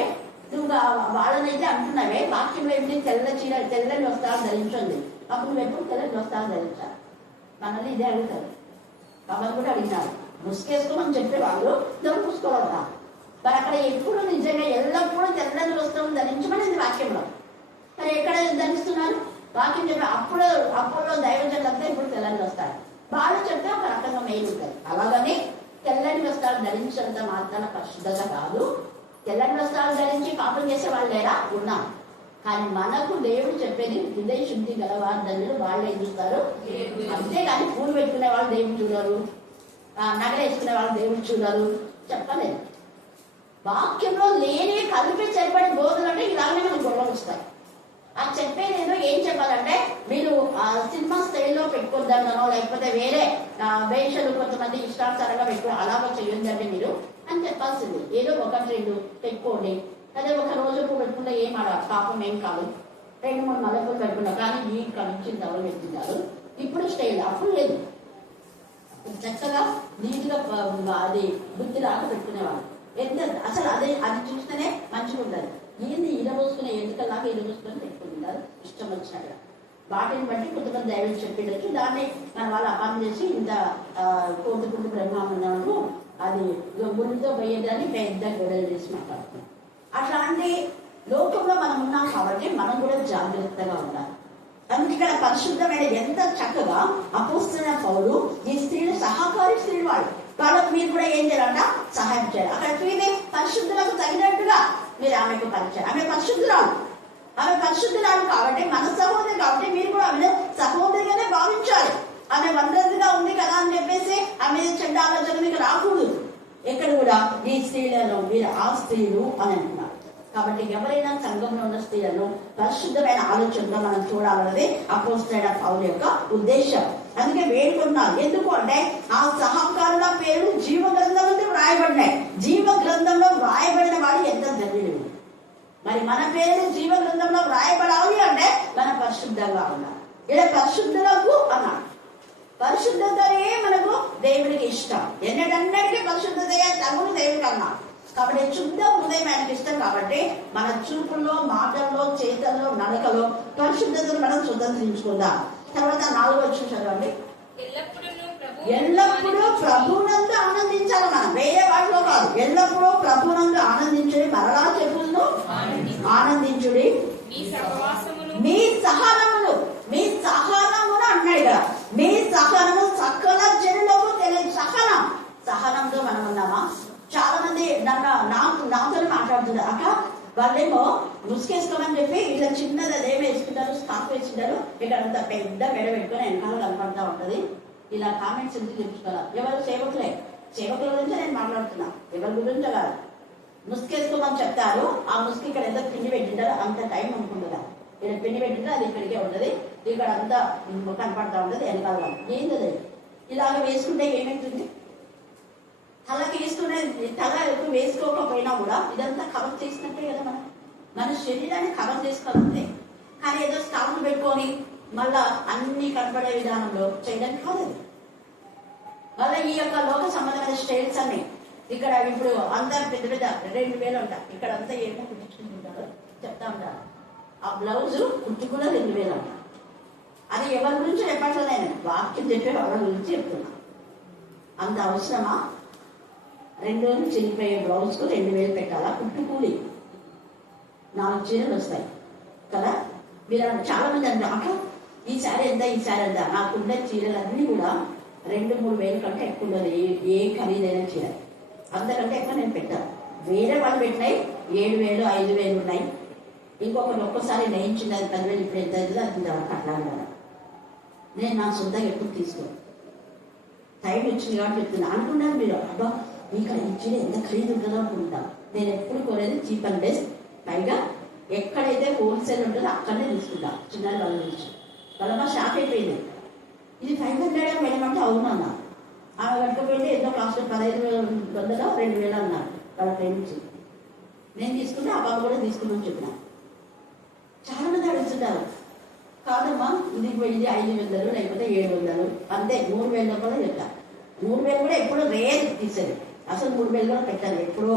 నువ్వు వాళ్ళనైతే అంటున్నావే, వాక్యంలో ఏమిటి తెల్ల చీర తెల్లని వస్త్రాలు ధరించండి, అప్పుడు నువ్వు ఎప్పుడు తెల్లని వస్త్రాలు ధరించాలి. మనల్ని ఇదే అడుగుతారు. బాబాను కూడా అడిగినారు, ముసుకేసుకోమని చెప్పేవాళ్ళు దొరికి పూసుకోవాలన్నా. మరి అక్కడ ఎప్పుడు నిజంగా ఎల్లప్పుడూ తెల్లని వస్త్రం ధరించమని వాక్యంలో. మరి ఎక్కడ ధరిస్తున్నారు? వాక్యం చెప్పే అప్పుడు దైవజనులంతా ఇప్పుడు తెల్లని వస్తారు. వాళ్ళు చెప్తే ఒక రకంగా మెయిన్ ఉంటుంది. అలాగని తెల్లని వస్త్రాలు ధరించినంత మాత్రాన పరిశుద్ధత కాదు. తెల్లని వస్త్రాలు ధరించి పాపం చేసే వాళ్ళు లేరా? ఉన్నాం. కానీ మనకు దేవుడు చెప్పేది హృదయ శుద్ధి గలవారు ధన్యులు, వాళ్ళు ఏం చూస్తారు. అంతేగాని పూలు పెట్టుకునే వాళ్ళు దేవుడు చూడరు, నగలు వేసుకునే వాళ్ళు దేవుడు చూడరు చెప్పలేదు. వాక్యంలో లేని కలిపి చెప్పబడి బోధలు అంటే ఇలాగనే మనకు గొడవలు వస్తాయి. అది చెప్పేదేదో ఏం చెప్పాలంటే, మీరు సినిమా స్టైల్లో పెట్టుకోద్దామనో లేకపోతే వేరే వేషాలు కొంతమంది ఇష్టానుసారంగా పెట్టుకో అలాగో చెయ్యొద్దండి మీరు అని చెప్పాల్సింది. ఏదో 1-2 పెట్టుకోండి. అదే ఒక రోజు పెట్టుకుంటే ఏం పాపం ఏం కాదు. 2-3 మల్లెపూలు పెట్టుకున్నా, కానీ ఈ కలిసి డబ్బులు పెట్టింటారు. ఇప్పుడు స్టైల్, అప్పుడు లేదు. చక్కగా నీట్గా అది బుద్ధి రాక పెట్టుకునేవాళ్ళు. ఎంత అసలు అది చూస్తేనే మంచిగా ఉంటుంది. ఏంది ఇరవోసుకునే ఎందుకలాగా ఇరవోసుకొని పెట్టుకుంటారు ఇష్టం వచ్చినట్టుగా. వాటిని బట్టి కొంతమంది దైవం చెప్పిండొచ్చు, దాన్ని మన వాళ్ళు అపార్థం చేసి ఇంత కోతుకుంటూ బ్రహ్మాండంలో అది గురితో పోయేదాన్ని పెద్ద గొడవలు చేసి మాట్లాడుతున్నాం. అట్లాంటి లోకంలో మనం ఉన్నాం కాబట్టి మనం కూడా జాగ్రత్తగా ఉండాలి. అందుకే ఇక్కడ పరిశుద్ధమైన ఎంత చక్కగా అపోస్తలుడైన పౌలు ఈ స్త్రీలు సహకారి స్త్రీలు వాళ్ళకు మీరు కూడా ఏం చేయాలంట, సహాయం చేయాలి. అక్కడ చూస్తే పరిశుద్ధులకు తగినట్టుగా మీరు ఆమెకు పరిచయం. ఆమె పరిశుద్ధురాలు కాబట్టి మన సహోదరి కాబట్టి మీరు కూడా ఆమెను సహోదరిగానే భావించాలి. ఆమె వండర్గా ఉంది కదా అని చెప్పేసి ఆమె చెడ్డ ఆలోచన మీకు రాకూడదు. ఎక్కడ కూడా ఈ స్త్రీలను మీరు ఆ స్త్రీలు అని అంటున్నారు. కాబట్టి ఎవరైనా సంఘంలో ఉన్న స్త్రీలను పరిశుద్ధమైన ఆలోచనలో మనం చూడాలన్నది అపోస్తలుడైన పౌలు యొక్క ఉద్దేశం. అందుకే వేడుకున్నారు. ఎందుకు అంటే ఆ సహకారుల పేరు జీవ గ్రంథంలో వ్రాయబడినాయి. జీవ గ్రంథంలో వ్రాయబడిన వాడు ఎంత ధన్యుడు. మరి మన పేరు జీవ గ్రంథంలో వ్రాయబడాలి అంటే మనం పరిశుద్ధంగా ఉండాలి. ఇలా పరిశుద్ధులకు అన్నాడు. పరిశుద్ధతయే మనకు దేవుడికి ఇష్టం. ఎన్నటన్నిటికీ పరిశుద్ధతయే తగులు దేవుడికి అన్నాడు. కాబట్టి శుద్ధ హృదయం ఆయనకి ఇష్టం. కాబట్టి మన చూపుల్లో, మాటల్లో, చేతల్లో, నడకలో పరిశుద్ధతను మనం శుద్ధీకరించుకుందాం. తర్వాత 4వ వచనం చదవండి. ఎల్లప్పుడూ ప్రభునందు ఆనందించాలి. మనం వేరే వాటిలో కాదు, ఎల్లప్పుడూ ప్రభునందు ఆనందించుడి. మరలా చెప్పులు ఆనందించుడి. మీ సహనములు అన్నాడు కదా. మీ సహనము సకల జనులకు తెలియదు. సహనంతో మనం ఉన్నామా? చాలా మంది నాతో మాట్లాడుతున్నారు. అక్క వాళ్ళేమో ముసుకేసుకోమని చెప్పి ఇలా చిన్నది అదేమో వేసుకుంటారు, స్కార్ఫ్ వేసుకుంటారు, ఇక్కడ అంత పెద్ద మెడ పెట్టుకుని వెనకాల కనపడతా ఉంటది. ఇలా కామెంట్స్ ఎందుకు చెప్పుకోవాలి? ఎవరు సేవకుల గురించి నేను మాట్లాడుతున్నా, ఎవరి గురించో కాదు. ముసుకేసుకోమని చెప్తారు. ఆ ముసుగు ఇక్కడ ఎంత పిండి పెట్టింటారో అంత టైం అనుకుంటుందా. ఇక్కడ పిండి పెట్టింటే అది ఇక్కడికే ఉంటది, ఇక్కడ అంతా కనపడతా ఉంటది వెనకాల. ఏంటది ఇలాగ వేసుకుంటే ఏమైతుంది? తలకి వేసుకునే తల ఎక్కువ వేసుకోకపోయినా కూడా ఇదంతా కవర్ చేసినట్టే కదా. మన శరీరాన్ని కవర్ చేసుకోవాలంటే. కానీ ఏదో స్టాఫ్ను పెట్టుకొని మళ్ళా అన్ని కనపడే విధానంలో చేయడానికి కాదు. మళ్ళీ ఈ యొక్క లోక సంబంధమైన స్టైల్స్ అన్ని ఇక్కడ ఇప్పుడు అంతా పెద్ద 2,000 ఉంటాయి. ఇక్కడ అంతా ఏమో కుట్టించుకుంటుంటారు చెప్తా ఉంటారు. ఆ బ్లౌజ్ కుట్టుకున్న 2,000 అంట. అది ఎవరి గురించి చెప్పట్లేదు, నేను వాక్యం చెప్పే వాళ్ళ గురించి చెప్తున్నా. అంత అవసరమా? 2 రోజులు చిరిగిపోయే బ్లౌజ్కు 2,000 పెట్టాలా? కుట్టుకూలి 4 చీరలు వస్తాయి కదా. మీరు చాలా మంది అంటారు, అక్క ఈ శారీ ఎంత, ఈ శారీ ఎంత. నాకున్న చీరలన్నీ కూడా 2-3 వేలు కంటే ఎక్కువ ఉండదు. ఏ ఖరీదైన చీర అంతకంటే ఎక్కువ నేను పెట్టాను. వేరే వాళ్ళు పెట్టినాయి 7,000 5,000 ఉన్నాయి. ఇంకొకటి ఒక్కసారి నేయించింది, అది 10,000 ఇప్పుడు ఎంత అవుతుందో అది ఇంతవరకు అట్లాగే. నేను నా సొంతంగా ఎప్పుడు తీసుకోను, టైం వచ్చింది కాబట్టి చెప్తున్నా. అనుకున్నాను మీరు, అబ్బా మీకు ఈ చీర ఎంత ఖరీదు ఉంటుందో అనుకుంటాను. నేను ఎప్పుడు కొనేది చీప్ అండ్ బెస్ట్. పైగా ఎక్కడైతే హోల్సేల్ ఉంటుందో అక్కడనే తీసుకుంటా. చిన్న వాళ్ళ నుంచి వాళ్ళ షాక్ అయిపోయింది, ఇది 500 మేడమంటే అవును అన్నా. ఆమె కట్టుకుపోయింది ఎంతో కాస్ట్ 1,500 2,000 అన్నారు వాళ్ళ ప్రేమించి. నేను తీసుకుంటే ఆ బాబు కూడా తీసుకున్నాను చెప్పిన. చాలా మంది అడుగుతుంటారు, కాదమ్మా ఇది 5,000 లేకపోతే 700 అంతే, 3,000 కూడా చెప్తా. 3,000 కూడా ఎప్పుడో రేర్ తీసేది, అసలు 3,000 కూడా పెట్టాలి ఎప్పుడో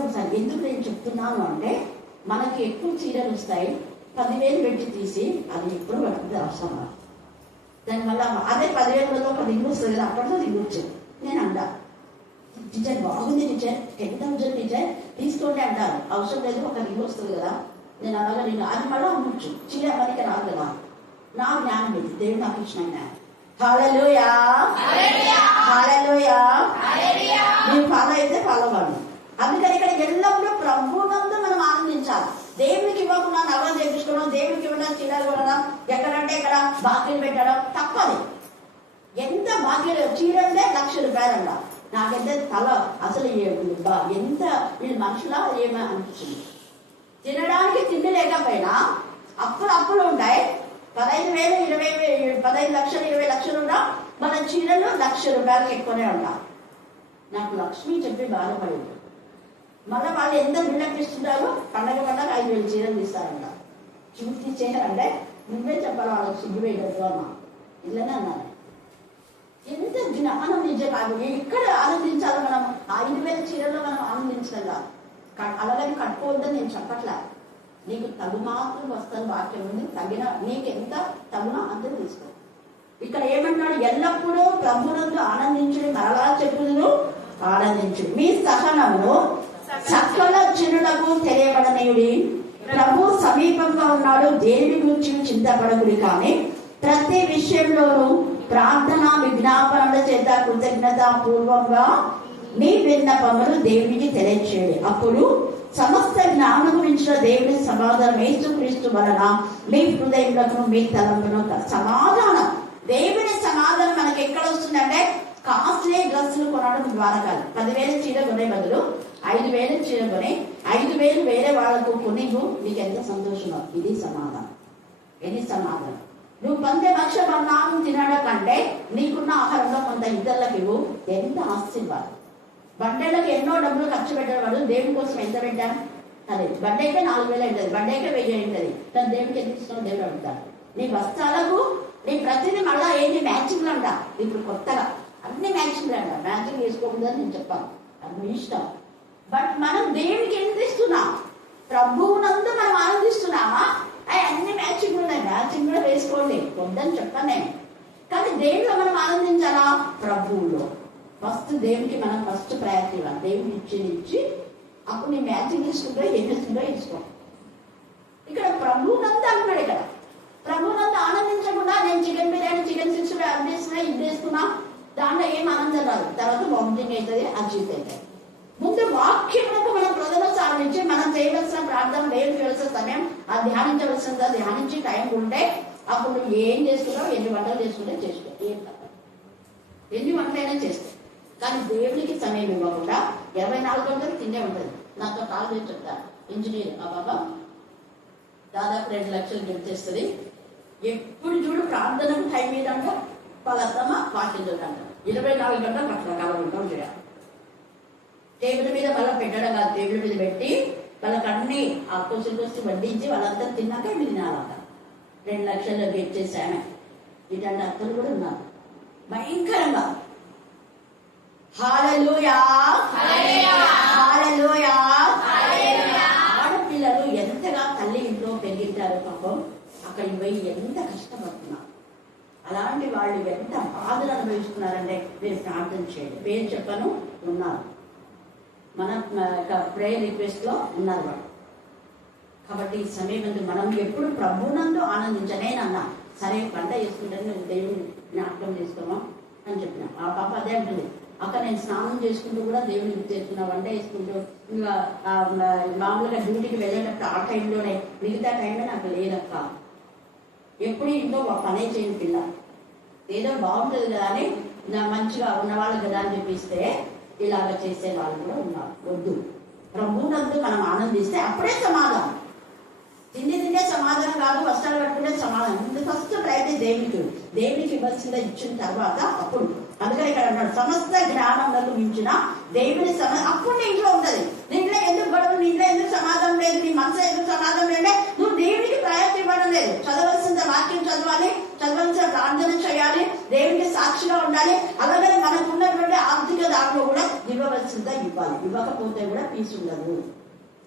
ఒకసారి. ఎందుకు నేను చెప్తున్నాను అంటే, మనకి ఎక్కువ చీరలు వస్తాయి, 10,000 పెట్టి తీసి అది ఎప్పుడు పడుతుంది అవసరం. దానివల్ల అదే 10,000 10 ఇల్లు వస్తుంది కదా, అప్పట్లో దిగొచ్చు. నేను అంటా టీచర్ బాగుంది టీచర్ 10,000 టీచర్ తీసుకోండి అంటారు. అవసరం లేదు, ఒక రింగ్ వస్తుంది కదా. నేను అలాగా నేను అది మళ్ళీ అమ్మచ్చు, చీర మనకి రాదు కదా. నా జ్ఞానం ఇది, దేవుడు నాకు ఇచ్చిన జ్ఞానం. హల్లెలూయా హల్లెలూయా. మీరు ఫాలో అయితే ఫాలో కాదు. అందుకని ఇక్కడ ఎల్లప్పుడూ ప్రభువునందు మనం ఆనందించాలి. దేవుడికి ఇవ్వకుండా నగలు చేయించుకోవడం, దేవుడికి ఇవ్వడం, చీరలు కొనడం, ఎక్కడంటే ఇక్కడ బాకీలు పెట్టడం తప్పది. ఎంత బాకీలు, చీరలే ₹1,00,000 అంట. నాకైతే తల అసలు ఎంత వీళ్ళు మనుషులా ఏమో అనిపించింది. తినడానికి తిండి లేకపోయినా అప్పులు ఉంటాయి. 15,000 20,000 15 లక్షలు 20 లక్షలు ఉన్నా మన చీరలు ₹1,00,000 ఎక్కువనే ఉంటా. నాకు లక్ష్మి చెప్పి బాధపడింది. మళ్ళీ వాళ్ళు ఎంత బిల్డప్ ఇస్తుంటారో, పండగ 5,000 చీరలు తీస్తారంట. చూసి చేయాలంటే నువ్వే చెప్పాలి వాళ్ళకి, సిగ్గుపోయేటట్టు అన్నా. ఇట్లనే అన్నారు. ఎంత జ్ఞానం నిజం. ఇక్కడ ఆనందించాలి మనం. 5,000 చీరల్లో మనం ఆనందించగల. అలాగని కట్టుకోవద్దని నేను చెప్పట్లే. నీకు తగు మాత్రం వస్తాను వాక్యం ఉంది, నీకు ఎంత తగునో అంత తీసుకో. ఇక్కడ ఏమంటాడు, ఎల్లప్పుడూ ప్రభువునందు ఆనందించుడు, మరలా చెప్పుదును ఆనందించుడు. మీ సహనమును సకల జనులకు తెలియబడనీయుడి. ప్రభు సమీపంగా ఉన్నాడు, దేని గురించి చింతపడకుడి, కానీ ప్రతి విషయంలోనూ ప్రార్థన విజ్ఞాపనల చేత కృతజ్ఞతాపూర్వంగా మీ విన్నపములు దేవునికి తెలియచేయండి. అప్పుడు సమస్త జ్ఞానము మించిన దేవుని సమాధానం యేసుక్రీస్తు వలన మీ హృదయములకు మీ తలంపును సమాధానం. దేవుని సమాధానం మనకి ఎక్కడ వస్తుందంటే, కాస్ట్లీ డ్రెస్సులు కొనడం ద్వారా కాదు. 10,000 చీర కొనే బదులు 5,000 చీర కొని 5,000 వేరే వాళ్ళకు కొనివు, నీకు ఎంత సంతోషమో. ఇది సమాధానం. ఇది సమాధానం. నువ్వు 10,00,000 బంగారం తినడం కంటే నీకున్న ఆహారంలో కొంత ఇతరులకు ఇవ్వు, ఎంత ఆశీర్వాదం. బండేలకు ఎన్నో డబ్బులు ఖర్చు పెట్టడం వాళ్ళు దేవుని కోసం ఎంత పెట్టారు? అదే బండి అయితే 4,000 ఉంటుంది, బండి అయితే 1,000 ఉంటుంది. కానీ దేవునికి ఎంత ఇష్టం దేవుడు అడుగుతారు. నీ వస్త్రాలకు నీ ప్రతిదీ మళ్ళా ఏంటి మ్యాచింగ్లు అంట. ఇప్పుడు కొత్తగా అన్ని మ్యాచింగ్లు అంట. మ్యాచింగ్ వేసుకోకూడదని నేను చెప్పాను, అది మీ ఇష్టం. బట్ మనం దేవునికి ఎంత ఇస్తున్నాం? ప్రభువునందు మనం ఆనందిస్తున్నామా? అన్ని మ్యాచింగ్ ఉన్నాయి, మ్యాచింగ్ కూడా వేసుకోండి, వద్దని చెప్పాను నేను. కానీ దేవుడిలో మనం ఆనందించాలా? ప్రభువులో ఫస్ట్ దేవునికి మనం ఫస్ట్ ప్రయారిటీ ఇవ్వాలి. దేవుడికి ఇచ్చి అప్పుడు నీ మ్యాచింగ్ తీసుకుంటో ఏం చేస్తుందో ఇష్టం. ఇక్కడ ప్రభువునంతా అంటున్నాడు. ఇక్కడ ప్రభువునంతా ఆనందించకుండా నేను చికెన్ బిర్యానీ, చికెన్ 60 అది చేస్తున్నా, ఇది చేస్తున్నా, దాంట్లో ఏం ఆనందం రాదు. తర్వాత వామిటింగ్ అవుతుంది, అజీత్ అవుతుంది. ముందు వాక్యములకు మనం ప్రజలు సాధించి మనం చేయవలసిన ప్రార్థన, దేవుడికి వెళ్ళవలసిన సమయం, ఆ ధ్యానించవలసిన ధ్యానించి టైం ఉంటే అప్పుడు నువ్వు ఏం చేసుకున్నావు, ఎన్ని వంటలు చేసుకుంటే చేసుకో, ఏం తప్ప ఎన్ని వంటలైనా చేసుకో. కానీ దేవుడికి సమయం ఇవ్వకుండా 24 గంటలు తినే ఉంటుంది. నాతో కాల్ చేసి చెప్తారు ఇంజనీర్, ఆ బాబా దాదాపు 2 లక్షలు గెలిచేస్తుంది, ఎప్పుడు చూడు ప్రార్థనకు టైం ఏదంట, వాళ్ళ వాక్యం చూడంట, 24 గంటలు రకరకాల వంటలు చేయాలి. టేబుల్ మీద వాళ్ళ పెట్టడం కాదు, టేబుల్ మీద పెట్టి వాళ్ళకి అన్ని ఆ కోసి వడ్డించి వాళ్ళంతా తిన్నాక ఇది తినాలంట. 2 లక్షలు గెలిచేసామే. ఇట్లాంటి అర్థాలు కూడా ఉన్నారు భయంకరంగా. హల్లెలూయా హల్లెలూయా. ఆడపిల్లలు ఎంతగా తల్లి ఇంట్లో పెరిగింటారు పాపం, అక్కడికి పోయి ఎంత కష్టపడుతున్నారు. అలాంటి వాళ్ళు ఎంత బాధలు అనుభవిస్తున్నారంటే మీరు ప్రార్థన చేయండి. పేరు చెప్పను, ఉన్నారు మన ప్రేయర్ రిక్వెస్ట్ లో ఉన్నారు వాళ్ళు. కాబట్టి ఈ సమయం మనం ఎప్పుడు ప్రభువునందు ఆనందించనేనన్నా. సరే పంట చేసుకుంటే నువ్వు దేవుని జ్ఞాపకం చేసుకోమా అని చెప్పిన. ఆ పాప అదే అంటుంది, అక్కడ నేను స్నానం చేసుకుంటూ కూడా దేవుని గుర్తు చేసుకున్నా, వంట వేసుకుంటూ ఇంకా మామూలుగా డ్యూటీకి వెళ్ళేటప్పుడు ఆ టైంలోనే, మిగతా టైంలో నాకు లేదక్క. ఎప్పుడు ఇంట్లో పనే చేయని పిల్ల, ఏదో బాగుంటుంది కదా అని మంచిగా ఉన్నవాళ్ళు కదా అని చెప్పిస్తే ఇలాగ చేసే వాళ్ళు కూడా ఉన్నారు. వద్దు, ప్రభువునందు మనం ఆనందిస్తే అప్పుడే సమాధానం. తిండే సమాధానం కాదు, వస్త్రాలు కట్టుకునే సమాధానం. ముందు ఫస్ట్ ప్రయత్నం దేవునికి ఇవ్వాల్సిందే ఇచ్చిన తర్వాత అప్పుడు. అందుకని ఇక్కడ అన్నాడు సమస్త జ్ఞానములకు మించిన దేవుని అప్పుడు నీ ఇంట్లో ఉంటుంది. నీ ఇంట్లో ఎందుకు గొడవ, నీ ఇంట్లో ఎందుకు సమాధానం లేదు, నీ మనసు ఎందుకు సమాధానం లేదే, నువ్వు దేవునికి ప్రయత్నం ఇవ్వడం లేదు. చదవలసిన వాక్యం చదవాలి, చదవలసిన ప్రార్థన చేయాలి, దేవునికి సాక్షిగా ఉండాలి. అలాగే మనకు ఉన్నటువంటి ఆర్థిక దాంట్లో కూడా ఇవ్వవలసిందా ఇవ్వాలి. ఇవ్వకపోతే కూడా పీస్ ఉండదు.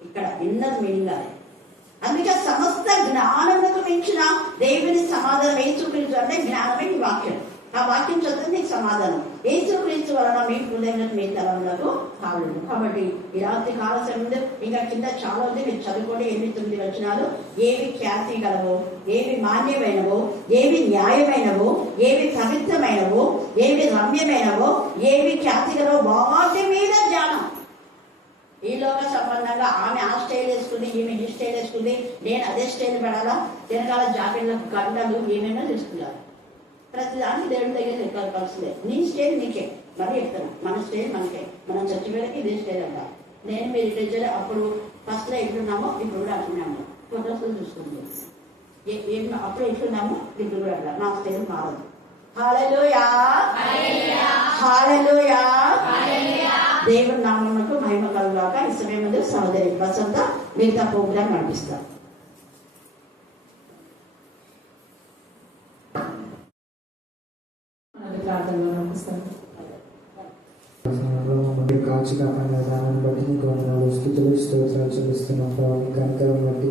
ఇక్కడ ఇన్నర్ మీనింగ్ అది. అందుకే సమస్త జ్ఞానములకు మించిన దేవుని సమాధానం యేసుక్రీస్తు అంటే జ్ఞానమే నీ వాక్యం. ఆ వాక్యం చదివితే నీకు సమాధానం. యేసుక్రీస్తు వలన మీ హృదయములకు మీ తలములకు కావడం. కాబట్టి ఈ రాత్రి కాల సమయంలో ఇంకా కింద చాలా ఉంది, మీరు చదువుకోండి. 8-9 వచనాలు. ఏవి ఖ్యాతి గలవో, ఏవి మాన్యమైనవో, ఏవి న్యాయమైనవో, ఏవి పవిత్రమైనవో, ఏవి రమ్యమైనవో, ఏవి ఖ్యాతి గలవో వాటి మీద ధ్యానం. ఈ లోక సంబంధంగా ఆమె ఆ స్టైల్ వేసుకుంది, ఈమె ఈ స్టైల్ వేసుకుంది, నేను అదే స్టైల్ పడాలా, వెనకాల జాకెట్లకు గంటలు ఏమైనా తీసుకున్నారు. ప్రతిదానికి దేవుడి దగ్గర లెక్కలే. నీ స్టైల్ నీకే, మరి చెప్తాను. మన స్టైల్ మనకే. మనం చచ్చిపోయాక ఇదే స్టైల్ అంట. నేను మీరు టీచర్ అప్పుడు ఫస్ట్లో ఎట్లున్నామో ఇప్పుడు కూడా అంటున్నాము. ఫోటోస్లో చూసుకుంటాం. అప్పుడు ఎట్లున్నామో ఇప్పుడు కూడా అంటారు. నా స్టైల్ మారదు. హల్లెలూయా, హల్లెలూయా. దేవుని నామమునకు మహిమ కలుగాక. ఈ సమయంలో సహోదరి వసంత మిగతా ప్రోగ్రాం నడిపిస్తారు. కాచి కాపాడిన దానాన్ని బట్టి నీకు వందనాలు, స్తుతులు స్తోత్రాలు చెల్లిస్తున్నాం ప్రభావ. కనికరం బట్టి,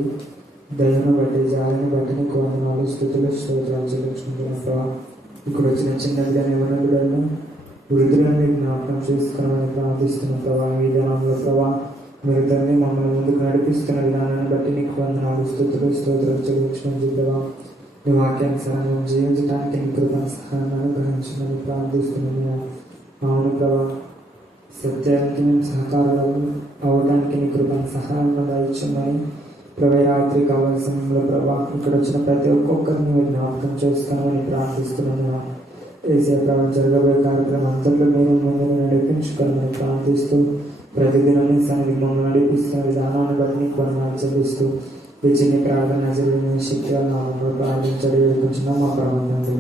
దయను బట్టి, జాలిని బట్టి నీకు వందనాలు, స్తుతులు స్తోత్రాలు చెల్లించుకుంటున్నాం ప్రభావ. ఇక్కడ వచ్చిన చిన్నదిగా నిబంధనలను వృద్ధులను జ్ఞాపకం చేసుకోవాలని ప్రార్థిస్తున్నాం ప్రభావ. ఈ విధానంలో ప్రభావ మీరు తండ్రి మమ్మల్ని ముందుకు నడిపిస్తున్న విధానాన్ని బట్టి నీకు వందనాలు, స్తుతులు స్తోత్రాలు చెల్లించుకుంటూ ప్రభావ. నీ వాక్యానుసారంగా జీవించడానికి నీ కృపను సహాయాన్ని అనుగ్రహించమని ప్రార్థిస్తున్నాను. అవును ప్రభావ, సత్యానికి మేము సహకారాలు అవడానికి నీ కృపను సహాయంగా దాల్చమని ప్రభావ. రాత్రి కావాల సమయంలో ప్రభావ ఇక్కడ వచ్చిన ప్రతి ఒక్కొక్కరిని మీరు జ్ఞాపకం చేసుకోవాలని ప్రార్థిస్తున్నాను. ఏసీఆర్ ప్రభావం జరగబోయే కార్యక్రమం అంతట్లో మీరు ముందుని నడిపించుకోవాలని ప్రార్థిస్తూ ప్రతిదినం సన్నిధి మమ్మల్ని నడిపిస్తున్న విధానాన్ని బట్టి నీకు వందనాలు చెల్లిస్తూ ఈ చిన్న ప్రార్థన జరిగిన శక్తి వల్ల ప్రార్థించడం మా ప్రబంధం.